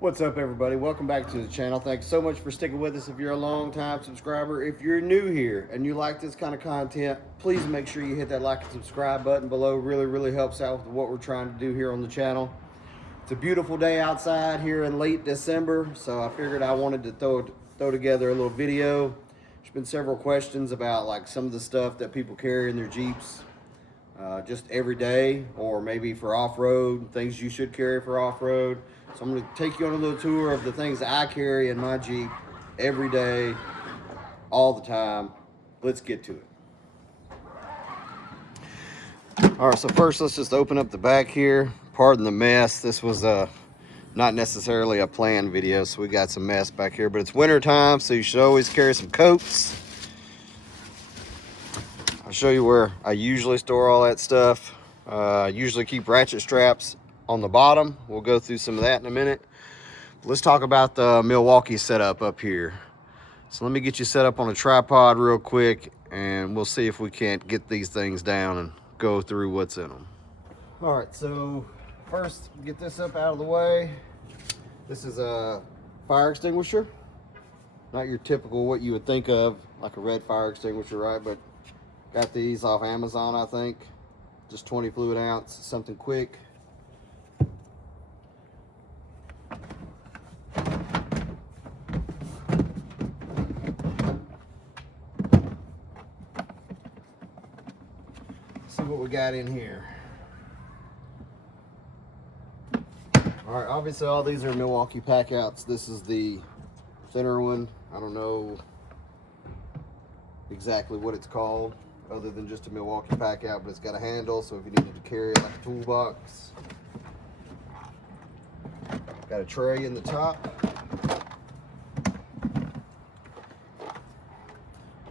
What's up, everybody? Welcome back to the channel. Thanks so much for sticking with us. If you're a long-time subscriber, if you're new here and you like this kind of content, please make sure you hit that like and subscribe button below. Really helps out with what we're trying to do here on the channel. It's a beautiful day outside here in late December, so I figured I wanted to throw together a little video. There's been several questions about like some of the stuff that people carry in their Jeeps just every day, or maybe for off-road, things you should carry for off-road. So I'm going to take you on a little tour of the things that I carry in my Jeep every day, all the time. Let's get to it. All right, so first let's just open up the back here. Pardon the mess. This was not necessarily a planned video, so we got some mess back here, but it's winter time, so you should always carry some coats. I'll show you where I usually store all that stuff. I usually keep ratchet straps on the bottom. We'll go through some of that in a minute. Let's talk about the Milwaukee setup up here. So let me get you set up on a tripod real quick, and we'll see if we can't get these things down and go through what's in them. All right, so first get this up out of the way. This is a fire extinguisher. Not your typical what you would think of, like a red fire extinguisher, right? But got these off Amazon, I think. Just 20 fluid ounce, something quick. See what we got in here. All right, obviously all these are Milwaukee pack outs. This is the thinner one. I don't know exactly what it's called other than just a Milwaukee pack out, but it's got a handle, so if you needed to carry it like a toolbox. Got a tray in the top.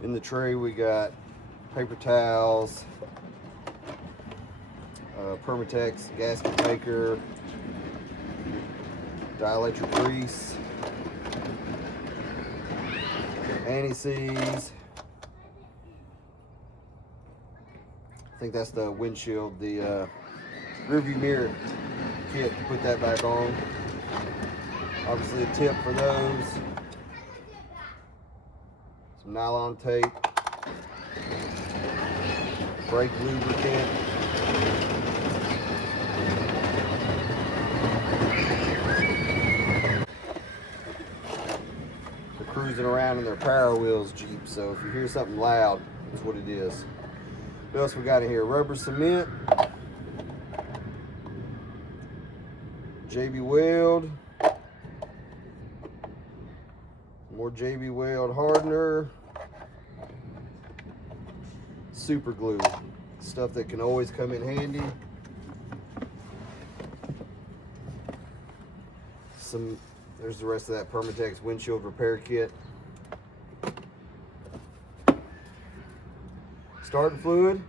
In the tray we got paper towels, Permatex gasket maker, dielectric grease, anti-seize. I think that's the windshield, the rearview mirror kit to put that back on. Obviously a tip for those. Some nylon tape. Brake lubricant. They're cruising around in their Power Wheels Jeep, so if you hear something loud, that's what it is. What else we got in here? Rubber cement. JB Weld. More JB Weld hardener. Super glue. Stuff that can always come in handy. There's the rest of that Permatex windshield repair kit. Starting fluid.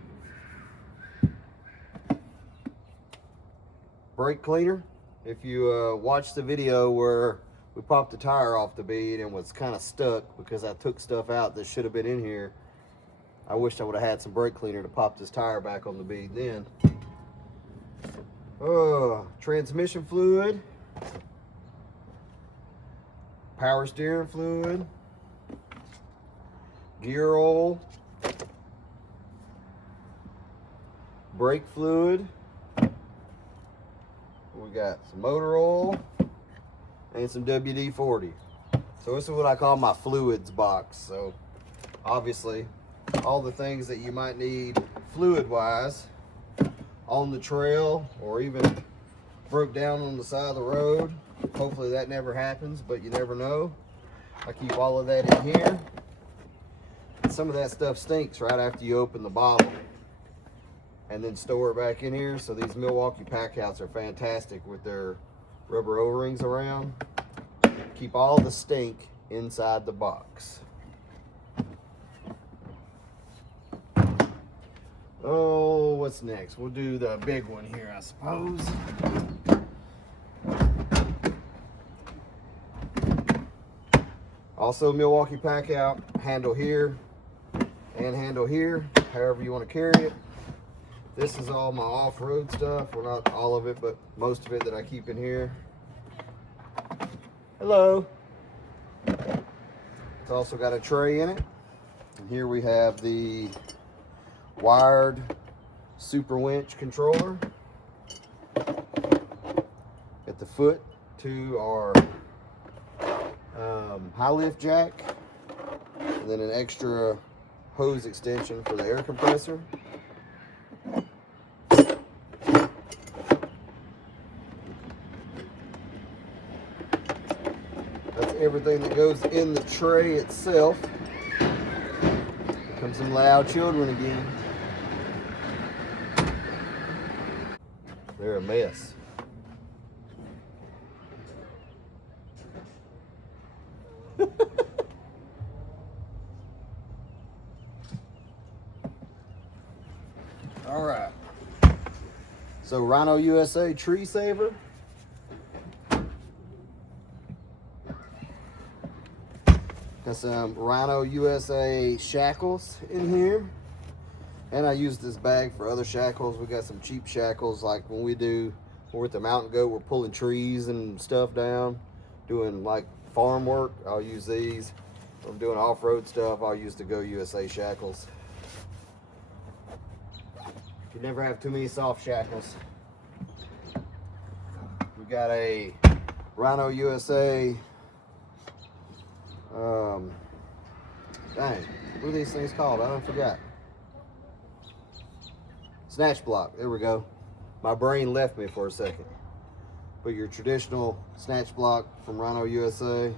Brake cleaner. If you watched the video where we popped the tire off the bead and was kind of stuck because I took stuff out that should have been in here, I wished I would have had some brake cleaner to pop this tire back on the bead then. Transmission fluid. Power steering fluid. Gear oil. Brake fluid. We got some motor oil and some WD-40. So this is what I call my fluids box. So obviously all the things that you might need fluid wise on the trail or even broke down on the side of the road. Hopefully that never happens, but you never know. I keep all of that in here. And some of that stuff stinks right after you open the bottle and then store it back in here. So these Milwaukee pack outs are fantastic with their rubber O-rings around. Keep all the stink inside the box. Oh, what's next? We'll do the big one here, I suppose. Also Milwaukee pack out, handle here and handle here, however you want to carry it. This is all my off-road stuff. Well, not all of it, but most of it that I keep in here. Hello. It's also got a tray in it. And here we have the wired super winch controller at the foot to our high lift jack, and then an extra hose extension for the air compressor. That's everything that goes in the tray itself. Here comes some loud children again. They're a mess. All right. So Rhino USA tree saver. Got some Rhino USA shackles in here. And I use this bag for other shackles. We got some cheap shackles, like when we're at the mountain goat, we're pulling trees and stuff down, doing like farm work. I'll use these. When I'm doing off-road stuff, I'll use the Go USA shackles. You never have too many soft shackles. We got a Rhino USA, dang, what are these things called? I don't forgot. Snatch block, there we go. My brain left me for a second. But your traditional snatch block from Rhino USA.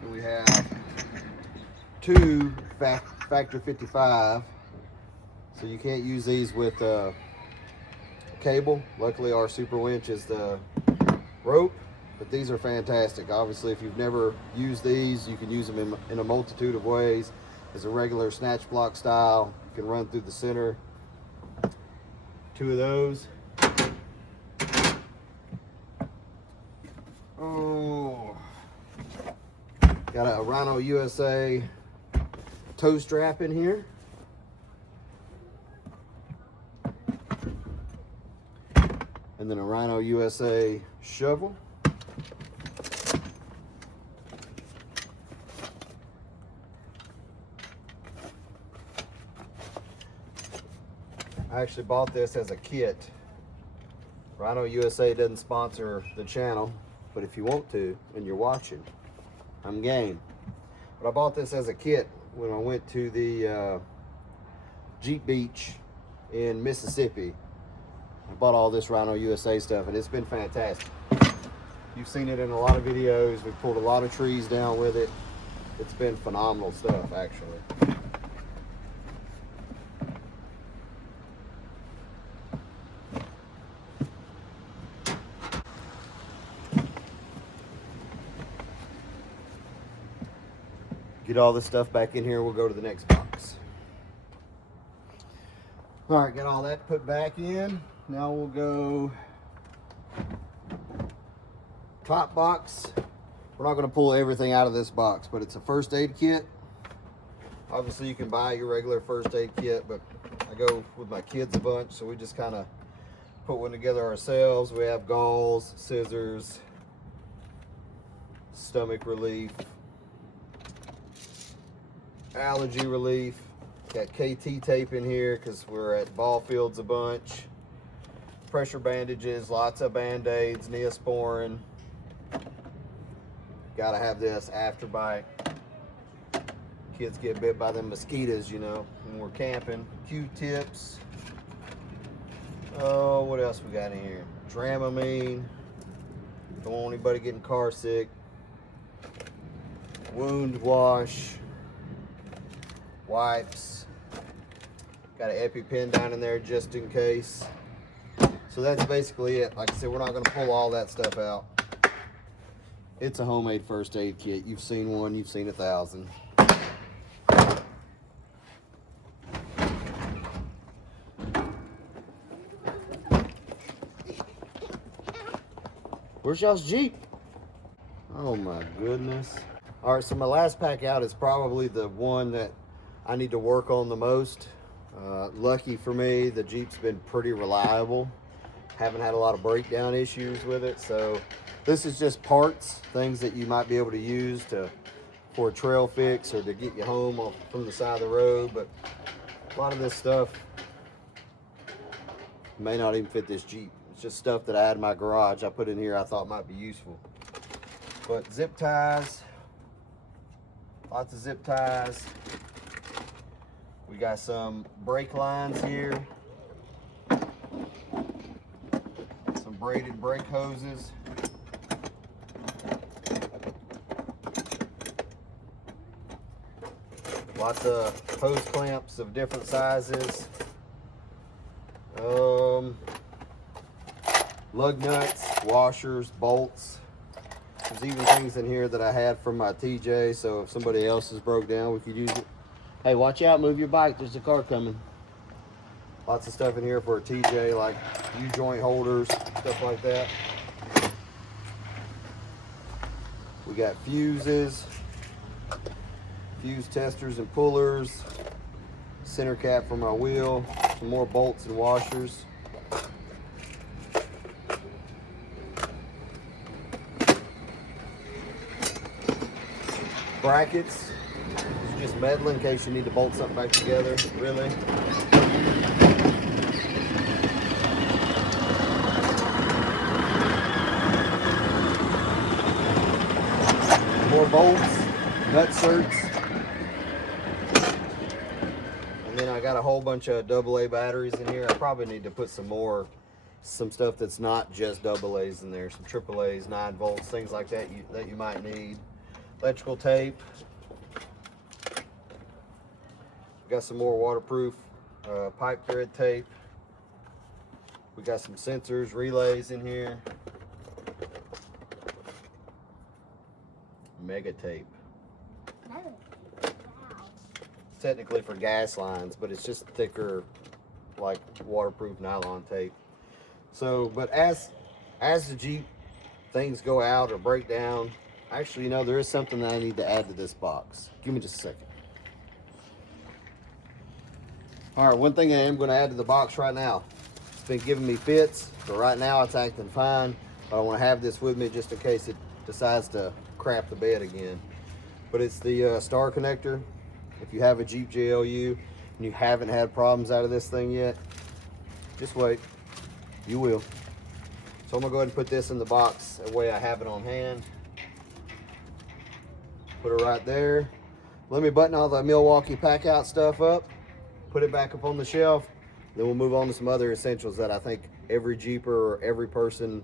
And we have two Factor 55. So you can't use these with cable. Luckily our super winch is the rope. But these are fantastic. Obviously, if you've never used these, you can use them in a multitude of ways. As a regular snatch block style, you can run through the center. Two of those. Oh, got a Rhino USA toe strap in here. And then a Rhino USA shovel. I actually bought this as a kit. Rhino USA doesn't sponsor the channel, but if you want to and you're watching, I'm game. But I bought this as a kit when I went to the Jeep Beach in Mississippi. I bought all this Rhino USA stuff and it's been fantastic. You've seen it in a lot of videos. We've pulled a lot of trees down with it. It's been phenomenal stuff, actually. Get all this stuff back in here, we'll go to the next box. All right, got all that put back in. Now we'll go top box. We're not gonna pull everything out of this box, but it's a first aid kit. Obviously you can buy your regular first aid kit, but I go with my kids a bunch, so we just kind of put one together ourselves. We have gauze, scissors, stomach relief, allergy relief. Got KT tape in here because we're at ball fields a bunch. Pressure bandages, lots of band-aids, Neosporin. Gotta have this after bite. Kids get bit by them mosquitoes, you know, when we're camping. Q-tips. Oh, what else we got in here? Dramamine. Don't want anybody getting car sick. Wound wash. Wipes. Got an EpiPen down in there just in case. So that's basically it. Like I said, we're not going to pull all that stuff out. It's a homemade first aid kit. You've seen one, you've seen 1,000. Where's y'all's Jeep? Oh my goodness. All right, so my last pack out is probably the one that I need to work on the most. Lucky for me, the Jeep's been pretty reliable. Haven't had a lot of breakdown issues with it. So this is just parts, things that you might be able to use for a trail fix or to get you home from the side of the road. But a lot of this stuff may not even fit this Jeep. It's just stuff that I had in my garage I put in here I thought might be useful. But zip ties, lots of zip ties. We got some brake lines here, some braided brake hoses, lots of hose clamps of different sizes, lug nuts, washers, bolts. There's even things in here that I had from my TJ, so if somebody else's broke down, we could use it. Hey, watch out, move your bike, there's a car coming. Lots of stuff in here for a TJ, like U-joint holders, stuff like that. We got fuses, fuse testers and pullers, center cap for my wheel, some more bolts and washers. Brackets, just metal in case you need to bolt something back together, really. More bolts, nut certs. And then I got a whole bunch of AA batteries in here. I probably need to put some stuff that's not just AA's in there, some AAA's, 9 volts, things like that that you might need. Electrical tape. Got some more waterproof pipe thread tape. We got some sensors, relays in here. Mega tape. Technically for gas lines, but it's just thicker, like waterproof nylon tape. So, but as the Jeep things go out or break down, actually, you know, there is something that I need to add to this box. Give me just a second. All right, one thing I am going to add to the box right now. It's been giving me fits, but right now it's acting fine. But I want to have this with me just in case it decides to crap the bed again. But it's the star connector. If you have a Jeep GLU and you haven't had problems out of this thing yet, just wait. You will. So I'm going to go ahead and put this in the box. That way I have it on hand. Put it right there. Let me button all the Milwaukee pack out stuff up. Put it back up on the shelf. Then we'll move on to some other essentials that I think every Jeeper or every person,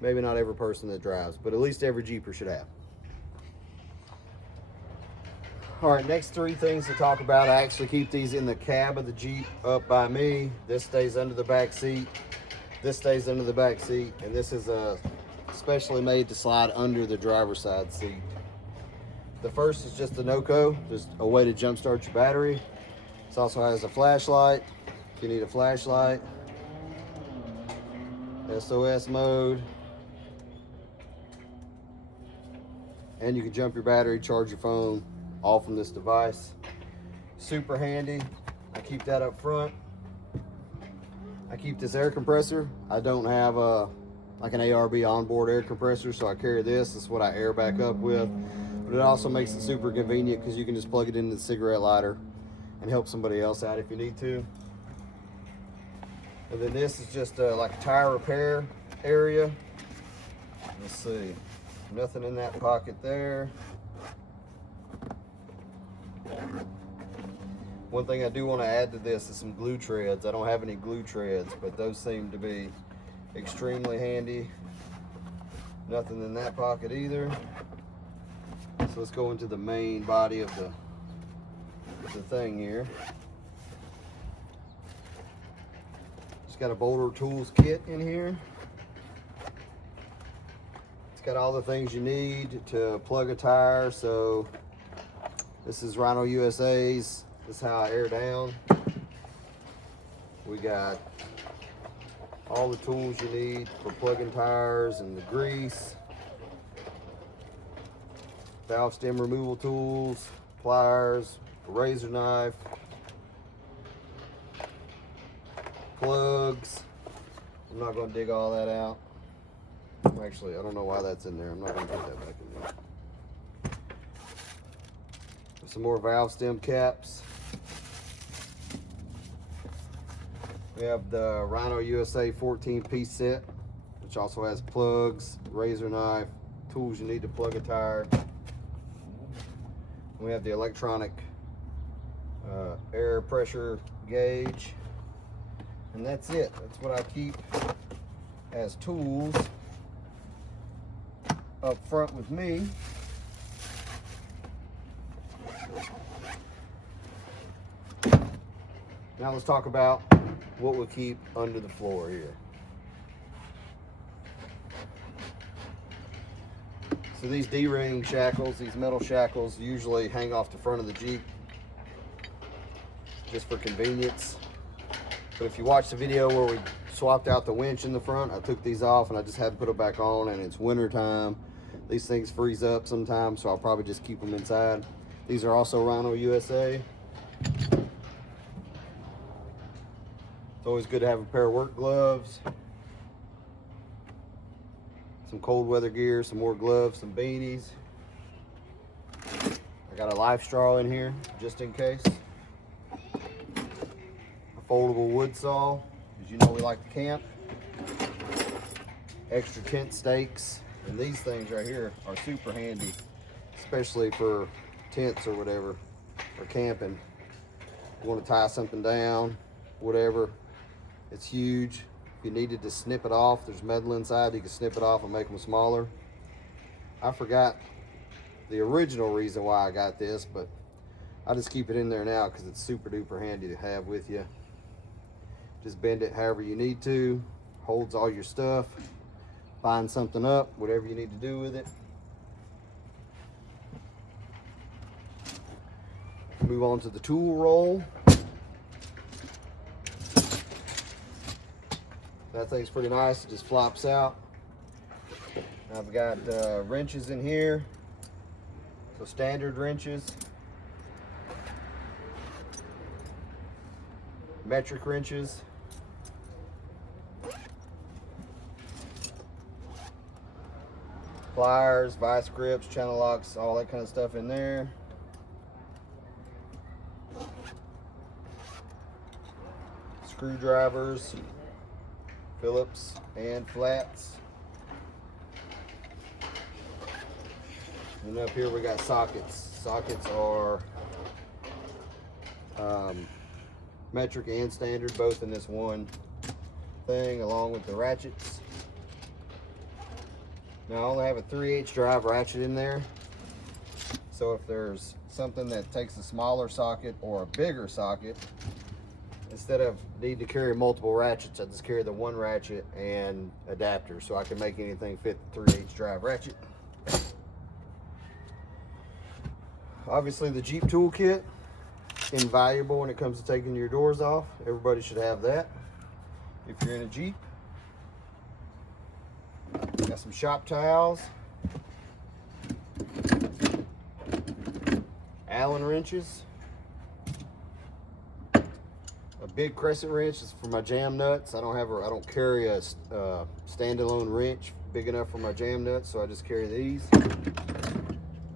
maybe not every person that drives, but at least every Jeeper should have. All right, next 3 things to talk about. I actually keep these in the cab of the Jeep up by me. This stays under the back seat. This stays under the back seat. And this is specially made to slide under the driver's side seat. The first is just a NOCO, just a way to jumpstart your battery. This also has a flashlight, if you need a flashlight. SOS mode. And you can jump your battery, charge your phone, all from this device. Super handy. I keep that up front. I keep this air compressor. I don't have like an ARB onboard air compressor, so I carry this. This is what I air back up with. But it also makes it super convenient because you can just plug it into the cigarette lighter and help somebody else out if you need to. And then this is just like a tire repair area. Let's see, nothing in that pocket there. One thing I do want to add to this is some glue treads. I don't have any glue treads, but those seem to be extremely handy. Nothing in that pocket either. So let's go into the main body of the thing here. It's got a Boulder Tools kit in here. It's got all the things you need to plug a tire. So this is Rhino USA's. This is how I air down. We got all the tools you need for plugging tires and the grease. Valve stem removal tools, pliers, a razor knife, plugs. I'm not going to dig all that out. Actually, I don't know why that's in there. I'm not going to put that back in there. Some more valve stem caps. We have the Rhino USA 14-piece set, which also has plugs, razor knife, tools you need to plug a tire. We have the electronic air pressure gauge, and that's it. That's what I keep as tools up front with me. Now let's talk about what we'll keep under the floor here. So these D-ring shackles, these metal shackles, usually hang off the front of the Jeep just for convenience. But if you watch the video where we swapped out the winch in the front, I took these off and I just had to put them back on, and it's winter time. These things freeze up sometimes, so I'll probably just keep them inside. These are also Rhino USA. It's always good to have a pair of work gloves, some cold weather gear, some more gloves, some beanies. I got a life straw in here just in case. A foldable wood saw, because you know we like to camp. Extra tent stakes, and these things right here are super handy, especially for tents or whatever, or camping. You want to tie something down, whatever. It's huge. If you needed to snip it off, there's metal inside. You can snip it off and make them smaller. I forgot the original reason why I got this, but I just keep it in there now because it's super duper handy to have with you. Just bend it however you need to. Holds all your stuff. Bind something up, whatever you need to do with it. Move on to the tool roll. That thing's pretty nice. It just flops out. I've got wrenches in here. So standard wrenches. Metric wrenches. Pliers, vice grips, channel locks, all that kind of stuff in there. Screwdrivers, Phillips and flats. And up here we got sockets. Sockets are metric and standard, both in this one thing, along with the ratchets. Now I only have a 3/8 drive ratchet in there, so if there's something that takes a smaller socket or a bigger socket, instead of need to carry multiple ratchets, I just carry the one ratchet and adapter, so I can make anything fit the 3/8 drive ratchet. Obviously the Jeep toolkit, invaluable when it comes to taking your doors off. Everybody should have that if you're in a Jeep. Got some shop towels, Allen wrenches, a big crescent wrench is for my jam nuts. I don't carry a standalone wrench big enough for my jam nuts, so I just carry these.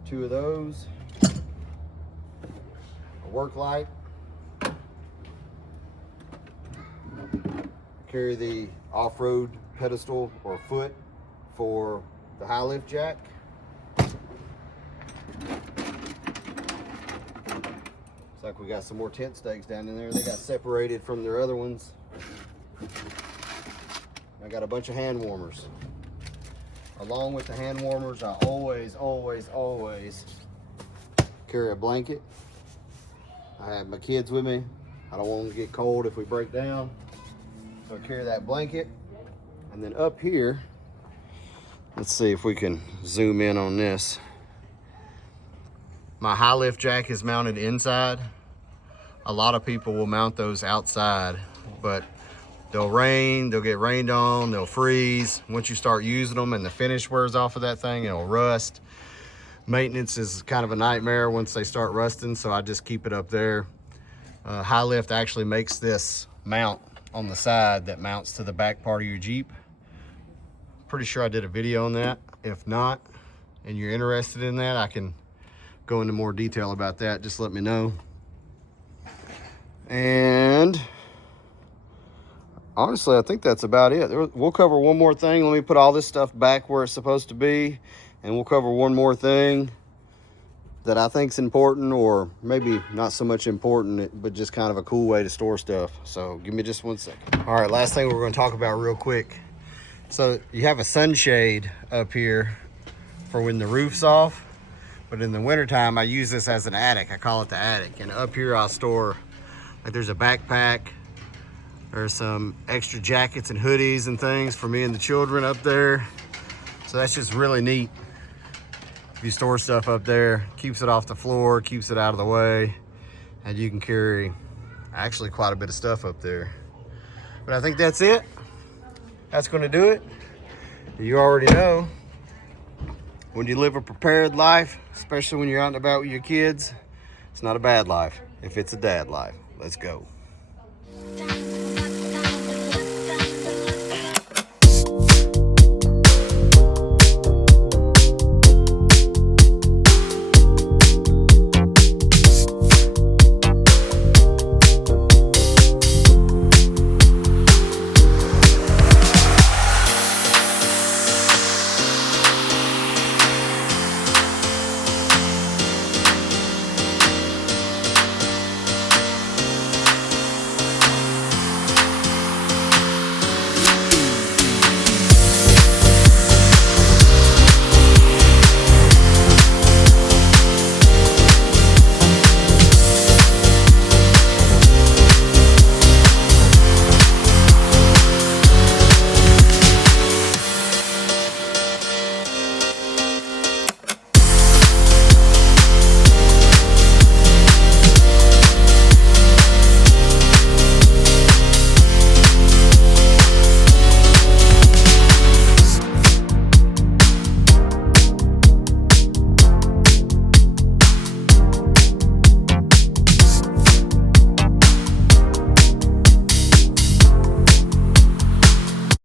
2 of those. A work light. Carry the off-road pedestal or foot for the high lift jack. Looks like we got some more tent stakes down in there. They got separated from their other ones. I got a bunch of hand warmers. Along with the hand warmers, I always carry a blanket. I have my kids with me. I don't want them to get cold if we break down. So I carry that blanket. And then up here, let's see if we can zoom in on this. My high lift jack is mounted inside. A lot of people will mount those outside, but they'll get rained on, they'll freeze. Once you start using them and the finish wears off of that thing, it'll rust. Maintenance is kind of a nightmare once they start rusting, so I just keep it up there. High lift actually makes this mount on the side that mounts to the back part of your Jeep. Pretty sure I did a video on that. If not, and you're interested in that, I can go into more detail about that. Just let me know. And honestly, I think that's about it. We'll cover one more thing. Let me put all this stuff back where it's supposed to be, and we'll cover one more thing that I think is important, or maybe not so much important, but just kind of a cool way to store stuff. So give me just 1 second. All right, last thing we're going to talk about real quick. So you have a sunshade up here for when the roof's off, but in the wintertime, I use this as an attic. I call it the attic. And up here, I'll store, like, there's a backpack, there's some extra jackets and hoodies and things for me and the children up there. So that's just really neat. If you store stuff up there, keeps it off the floor, keeps it out of the way, and you can carry actually quite a bit of stuff up there. But I think that's it. That's going to do it. You already know, when you live a prepared life, especially when you're out and about with your kids, it's not a bad life if it's a dad life. Let's go.